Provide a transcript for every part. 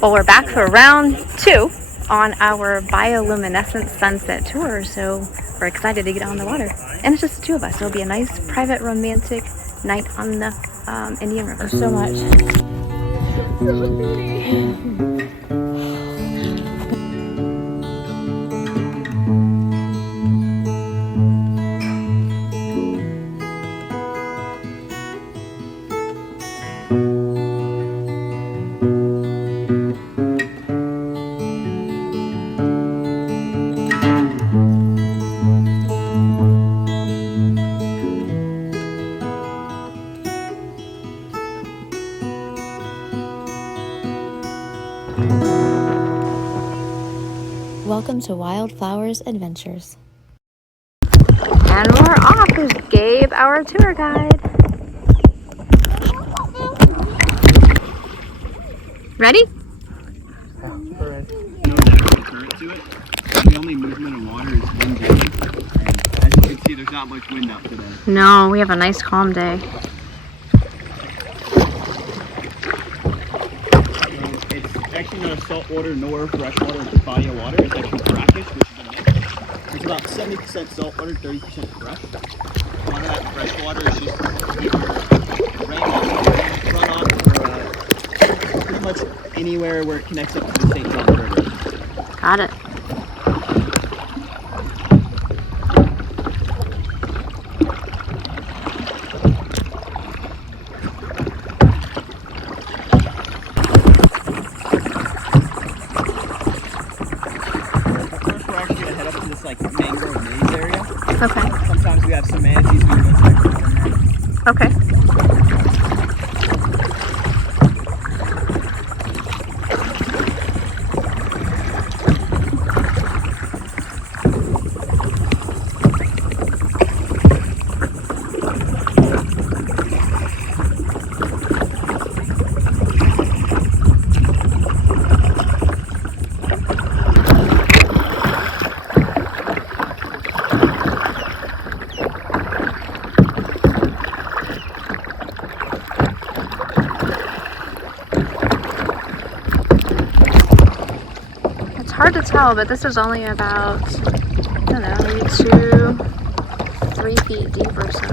Well, we're back for round 2 on our bioluminescence sunset tour, so we're excited to get on the water. And it's just the 2 of us, so it'll be a nice, private, romantic night on the Indian River. So much. So pretty. Welcome to Wildflowers Adventures. And we're off. There's Gabe, our tour guide. Ready? Yeah, we're ready. No natural current to it. The only movement of water is wind day. And as you can see, there's not much wind out today. No, we have a nice calm day. It's actually not a saltwater nor freshwater, it's a body of water. It's actually brackish, which is a mix. It's about 70% saltwater, 30% fresh. A lot of that freshwater is just runoff or pretty much anywhere where it connects up to the St. John River. Got it. Like mangrove maze area. Okay. Sometimes we have some manatees we can go check out in there. Okay. Hard to tell, but this is only about, I don't know, maybe 2-3 feet deep or so.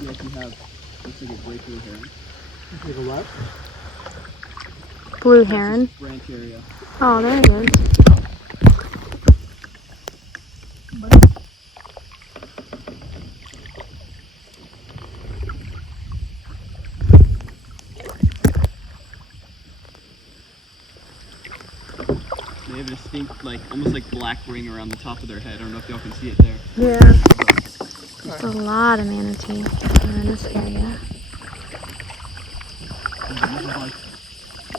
You actually have, looks like a great blue heron. Like a what? Blue heron. Branch area. Oh, there it is. They have a distinct, like, almost like black ring around the top of their head. I don't know if y'all can see it there. Yeah. There's a lot of manatee in this area.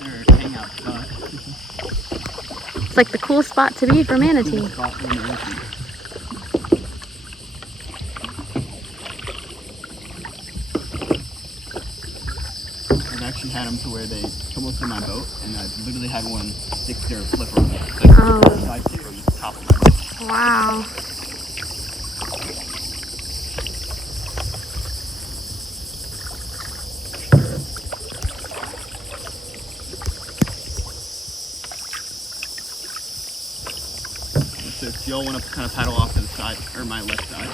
Their hangout spot. It's like the cool spot to be for manatee. Cool spot for manatee. I've actually had them to where they come up to my boat, and I've literally had one stick their flipper on it. Like, side stick or just top of my boat. Wow. y'all want to kind of paddle off to the side, or my left side,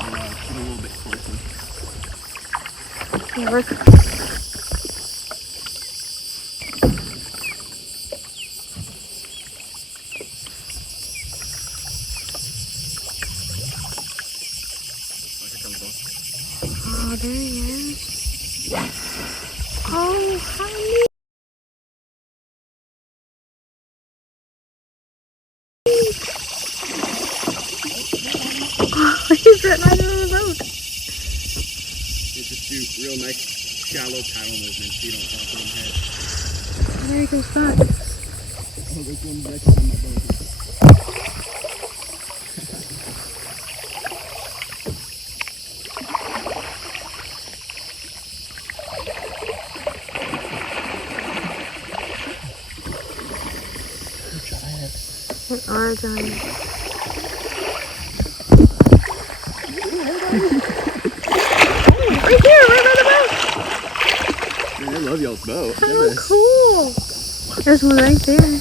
I'll get a little bit closer. Yeah, we're... Oh, there he is. Oh, honey. Oh, he's right under the boat. Just do real nice shallow paddle movements so you don't fall on the head. Oh, there he goes back. Oh, there's one next on my boat. They are giant. Right here, right by the boat. Man, I love y'all's boat. Oh, cool. There's one right there.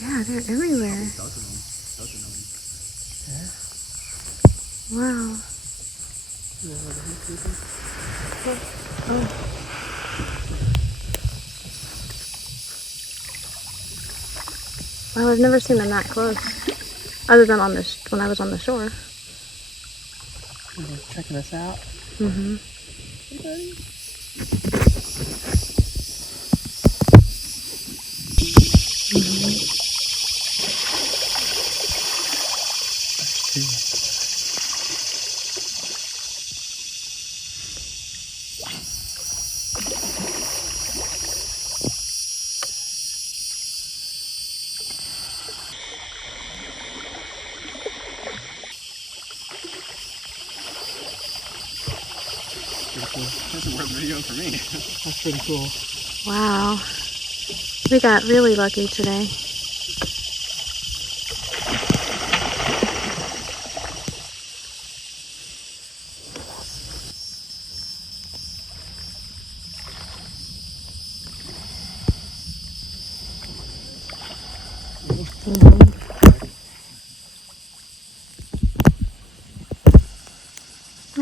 Yeah, they're everywhere. Wow. Oh. Well, I've never seen them that close, other than on the when I was on the shore. They're checking us out. Mm-hmm. Hey, buddy. That's a worth video for me. That's pretty cool. Wow. We got really lucky today.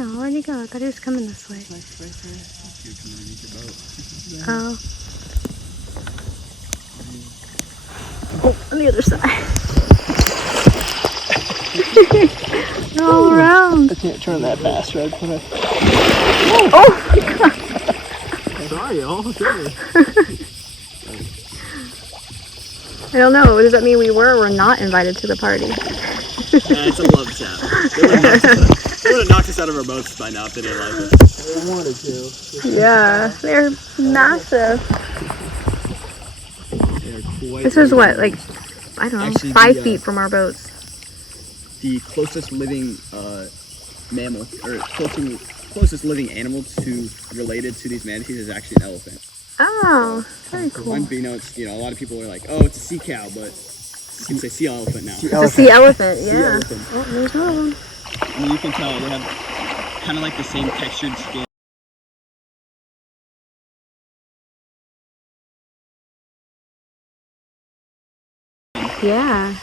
Oh, where'd he go? I thought he was coming this way. Nice right there. You're coming underneath your boat. Oh. Oh, on the other side. All around. I can't turn that fast, right? Oh my God. Sorry, y'all. Sorry. I don't know. Does that mean we were or were not invited to the party? It's a love tap. They would have knocked us out of our boats by now if they didn't like us. They wanted to. Yeah, they're massive. They're quite This was what, like, I don't know, Actually, 5 feet from our boats. The closest living mammal, or closest living animal related to these manatees is actually an elephant. Oh, very cool. Unbeknownst, a lot of people are like, oh, it's a sea cow, but you can say sea elephant now. It's a sea elephant, yeah. Sea elephant. Oh, there's another one. I mean, you can tell they have kind of like the same textured skin. Yeah.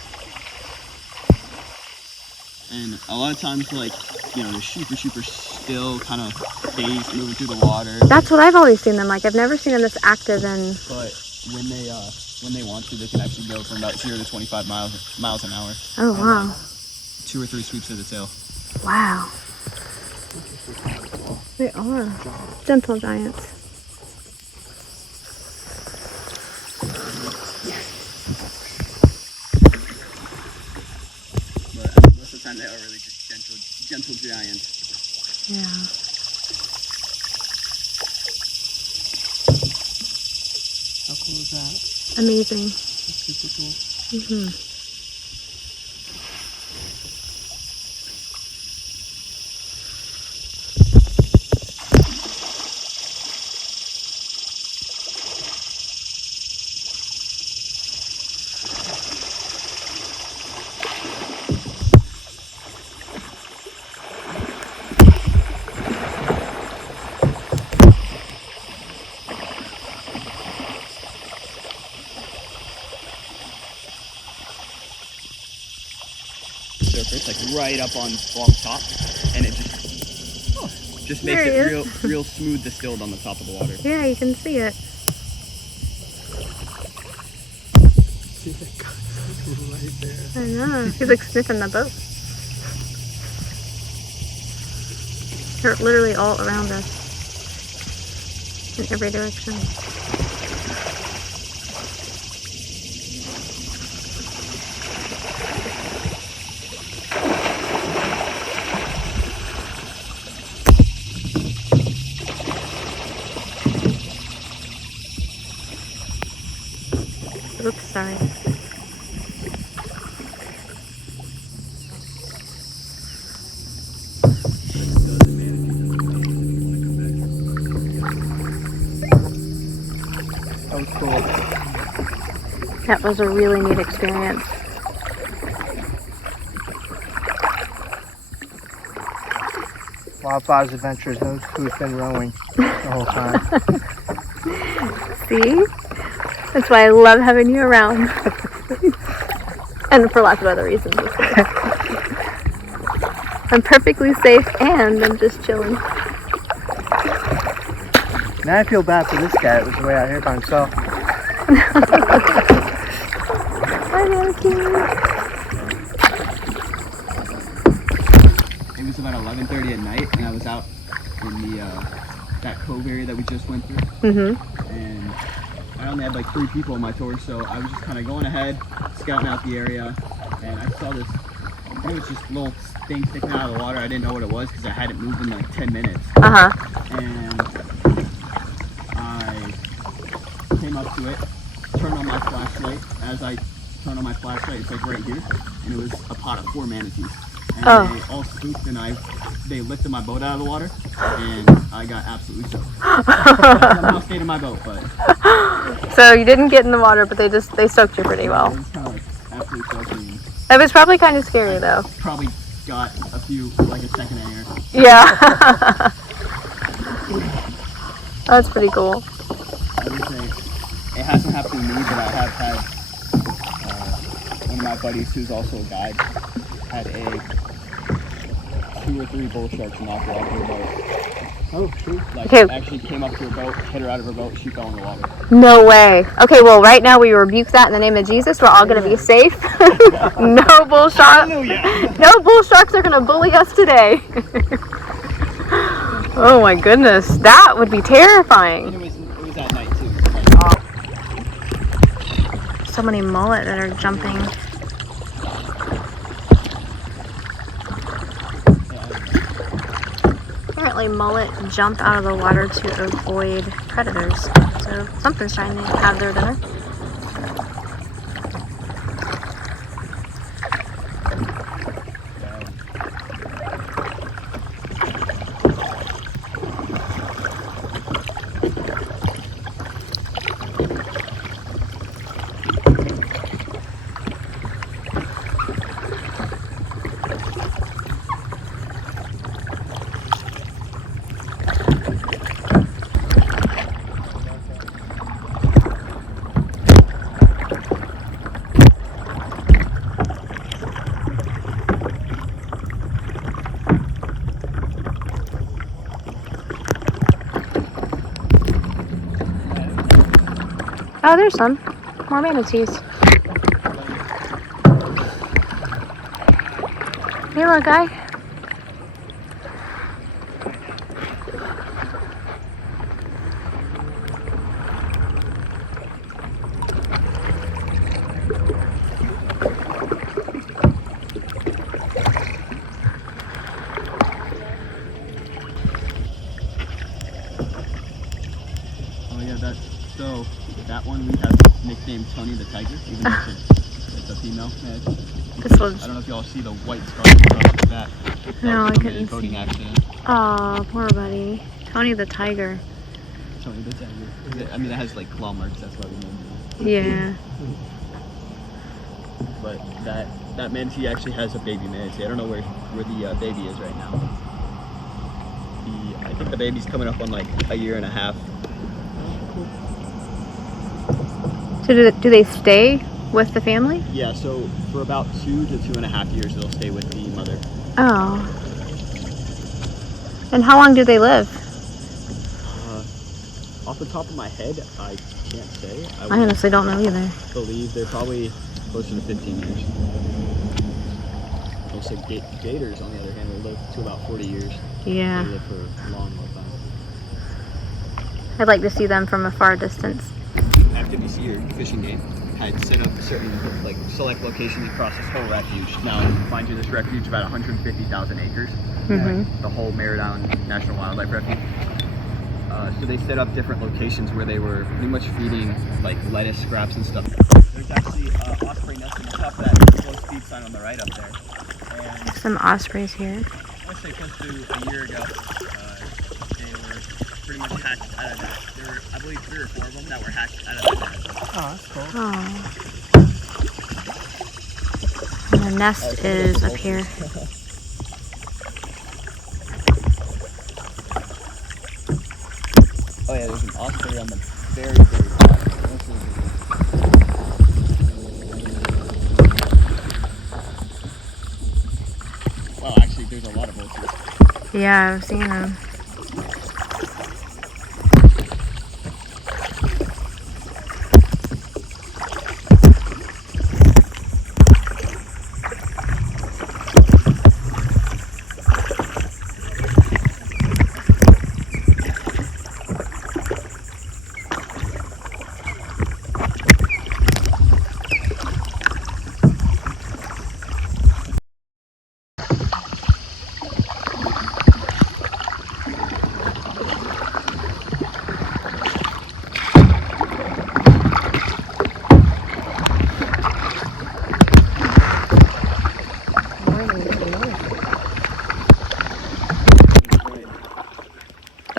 And a lot of times, like, they're super still, kind of phased, moving through the water. That's what I've always seen them like. I've never seen them this active and... But when they want to, they can actually go from about 0 to 25 miles an hour. Oh, wow. 2 or 3 sweeps of the tail. Wow. They are gentle giants. But most of the time they are really just gentle giants. Yeah. How cool is that? Amazing. That's super cool. Mm-hmm. surface, like right up on top, and it just makes There it real smooth distilled on the top of the water. Yeah, you can see it. Right there. I know. He's like sniffing the boat. They're literally all around us. In every direction. Oops, sorry. That was cool. That was a really neat experience. Wildflowers Adventures knows who's been rowing the whole time. See? That's why I love having you around. And for lots of other reasons, of course. I'm perfectly safe and I'm just chilling. Now I feel bad for this guy that was way out here by himself. Hi, Kayaking. It was about 11:30 at night, and I was out in the that cove area that we just went through. Mm-hmm. And I only had like 3 people on my tour, so I was just kind of going ahead, scouting out the area, and I saw this. It was just a little thing sticking out of the water. I didn't know what it was because I hadn't moved in like 10 minutes. Uh-huh. And I came up to it, turned on my flashlight. As I turned on my flashlight, it's like right here, and it was a pot of 4 manatees. And they all spooked, and they lifted my boat out of the water, and I got absolutely soaked. Somehow stayed in my boat, but So you didn't get in the water, but they soaked you pretty well. it was kind of like absolutely soaking. It was probably kind of scary though. Probably got a few, like a second air. Yeah. That's pretty cool. I would say it hasn't happened to me, but I have had one of my buddies who's also a guide had 2 or 3 bull sharks knock her off her boat. Oh, shoot. Like, Okay. actually came up to her boat, hit her out of her boat, she fell in the water. No way. Okay, well, right now we rebuke that in the name of Jesus. We're all going to be safe. No bull sharks. Hallelujah. No bull sharks are going to bully us today. Oh my goodness, that would be terrifying. And it was at night too. So many mullet that are jumping. Apparently mullet jump out of the water to avoid predators. So something's trying to have their dinner. Oh, there's some. More manatees. Hey, little guy. Oh yeah, so that one we have nicknamed Tony the Tiger, even though it's a female. This one's... I don't know if y'all see the white scars across the back. No, I From a couldn't boating see. accident. Aw, poor buddy. Tony the Tiger. Tony the Tiger. I mean, it has like claw marks, that's why we named it. Yeah. But that manatee actually has a baby manatee. I don't know where the baby is right now. I think the baby's coming up on like a year and a half. So do they stay with the family? Yeah, so for about 2 to 2.5 years, they'll stay with the mother. Oh. And how long do they live? Off the top of my head, I can't say. I honestly don't know either. Believe they're probably closer to 15 years. Also, gators, on the other hand, will live to about 40 years. Yeah. They live for a long, long time. I'd like to see them from a far distance. After you see your fishing game, I'd set up certain select locations across this whole refuge. Now, mind you, this refuge about 150,000 acres. The whole Manatees National Wildlife Refuge. So they set up different locations where they were pretty much feeding like lettuce scraps and stuff. There's actually an osprey nest on the top of that slow speed sign on the right up there. And some ospreys here. I want to say close to a year ago, they were pretty much hatched out of that. There were, I believe, 3 or 4 of them that were hatched out of that nest. Oh, that's cool. Oh. And the nest is up here. Oh yeah, there's an osprey on the very, very bottom. Wow, actually, there's a lot of vultures. Yeah, I've seen them.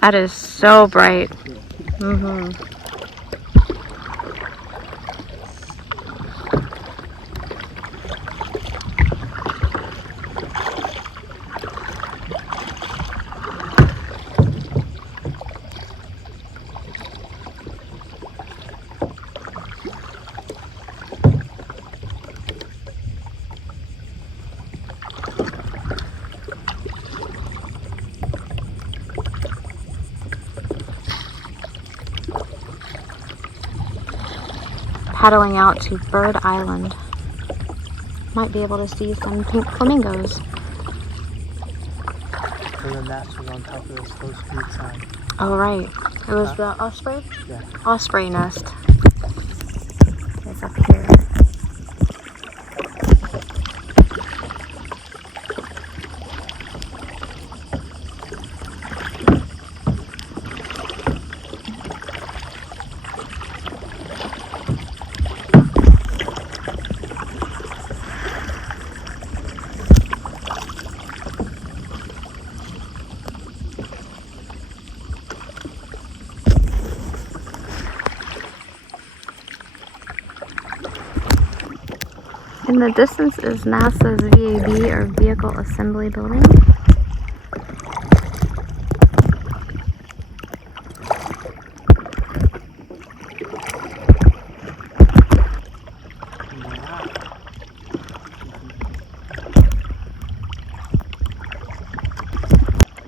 That is so bright. Paddling out to Bird Island. Might be able to see some pink flamingos. So the nest was on top of the slow speed sign. Oh, right. It was the osprey? Yeah. Osprey nest. It's up here. In the distance is NASA's VAB, or Vehicle Assembly Building. I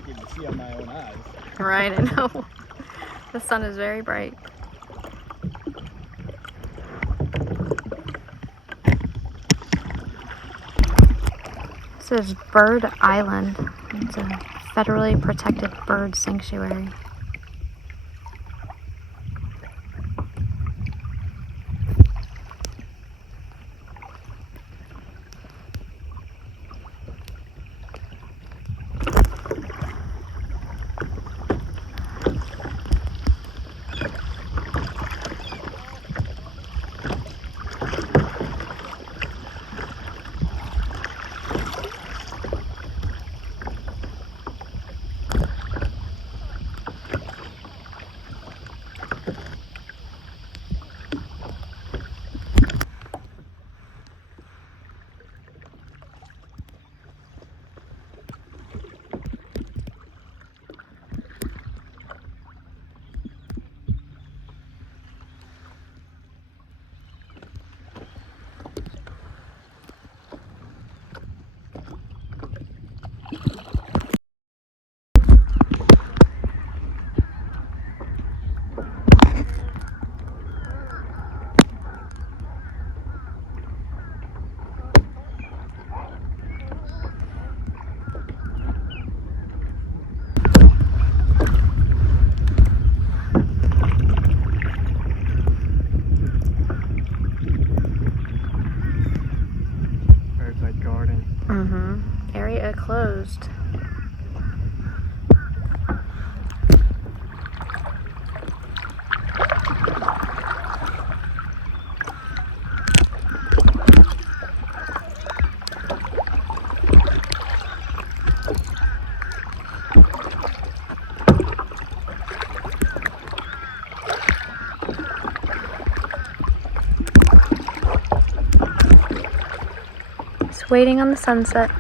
can see on my own eyes. Right, I know. The sun is very bright. This is Bird Island. It's a federally protected bird sanctuary. red garden. Mm-hmm. Area closed. Just waiting on the sunset.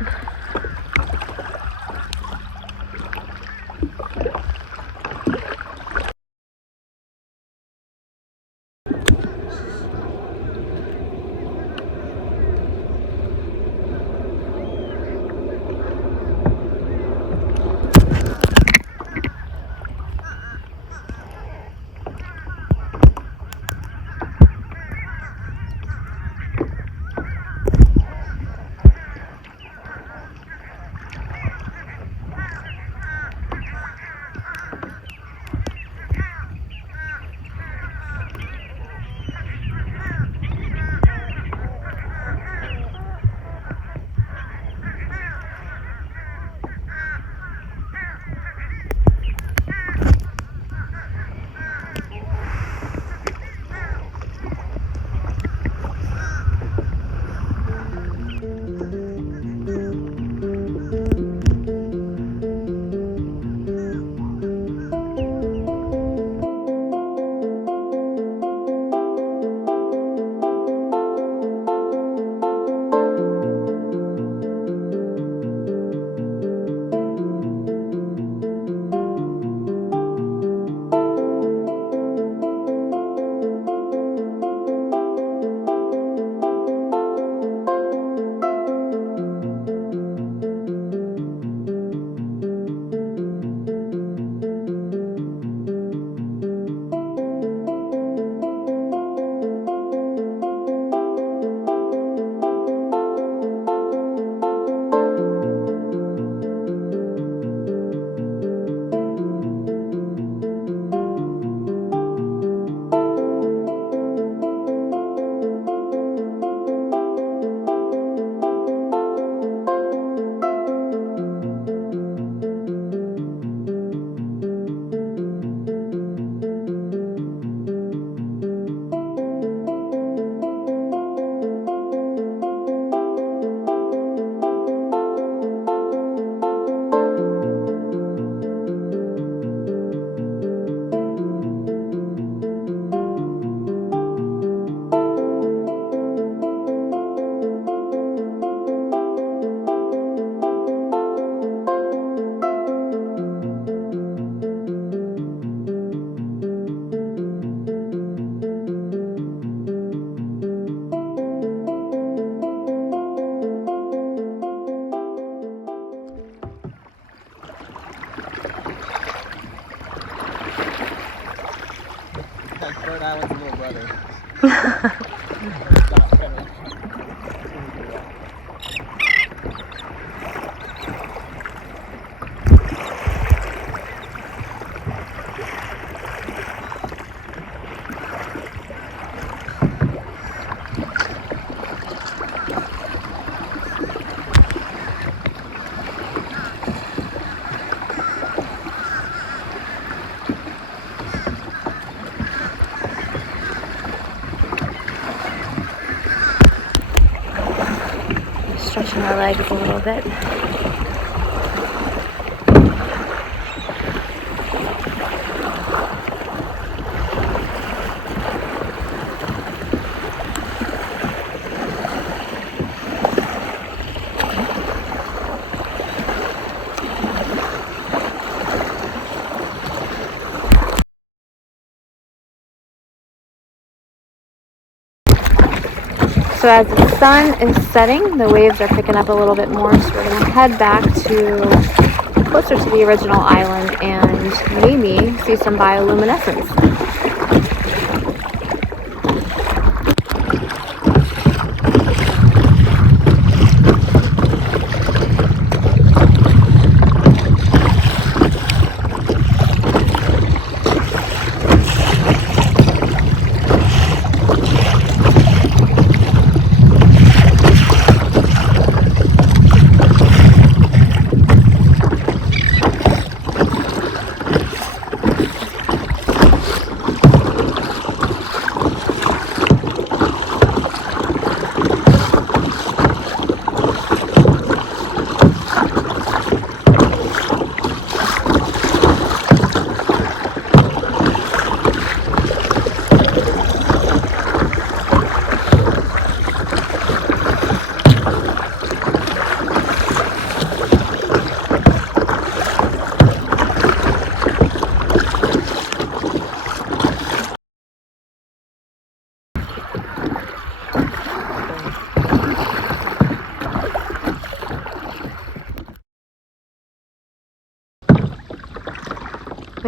Bird Island's little brother. Stretching our legs a little bit. So as the sun is setting, the waves are picking up a little bit more, so we're going to head back to closer to the original island and maybe see some bioluminescence.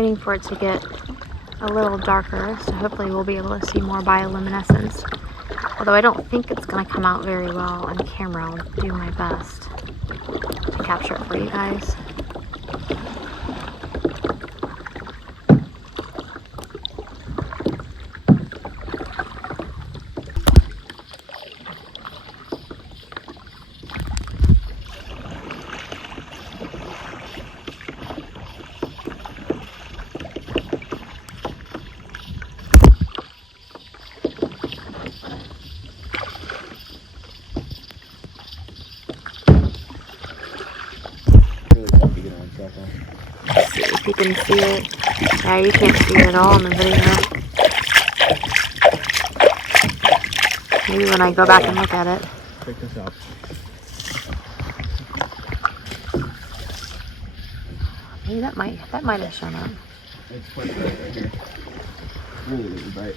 waiting for it to get a little darker, so hopefully we'll be able to see more bioluminescence. Although I don't think it's going to come out very well on camera. I'll do my best to capture it for you guys. See if you can see it. Yeah, you can't see it at all in the video. Maybe when I go back and look at it. Check this out. Maybe that might have shown up. It's quite bright right here. Really, really bright.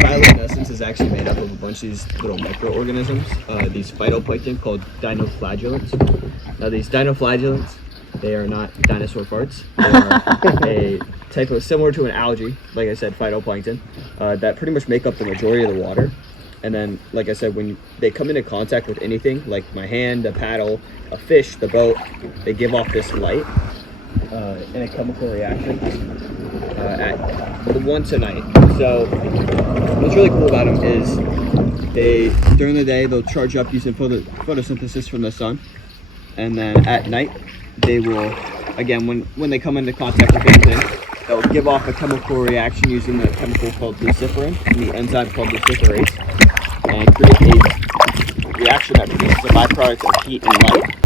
Bioluminescence is actually made up of a bunch of these little microorganisms, these phytoplankton called dinoflagellants. Now these dinoflagellants, they are not dinosaur farts. They are a type of, similar to an algae, like I said, phytoplankton, that pretty much make up the majority of the water. And then, like I said, when they come into contact with anything, like my hand, a paddle, a fish, the boat, they give off this light in a chemical reaction at once a night. So what's really cool about them is during the day they'll charge up using photosynthesis from the sun, and then at night they will, again, when they come into contact with anything, they'll give off a chemical reaction using the chemical called luciferin and the enzyme called luciferase, and create a reaction that produces a byproduct of heat and light.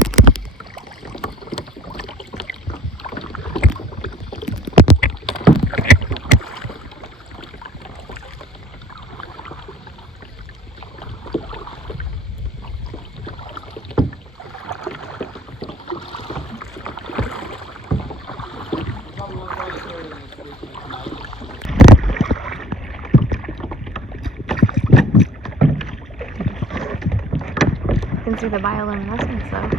You can see the bioluminescence though.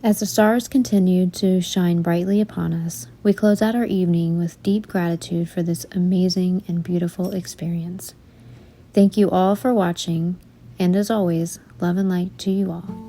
As the stars continued to shine brightly upon us, we close out our evening with deep gratitude for this amazing and beautiful experience. Thank you all for watching, and as always, love and light to you all.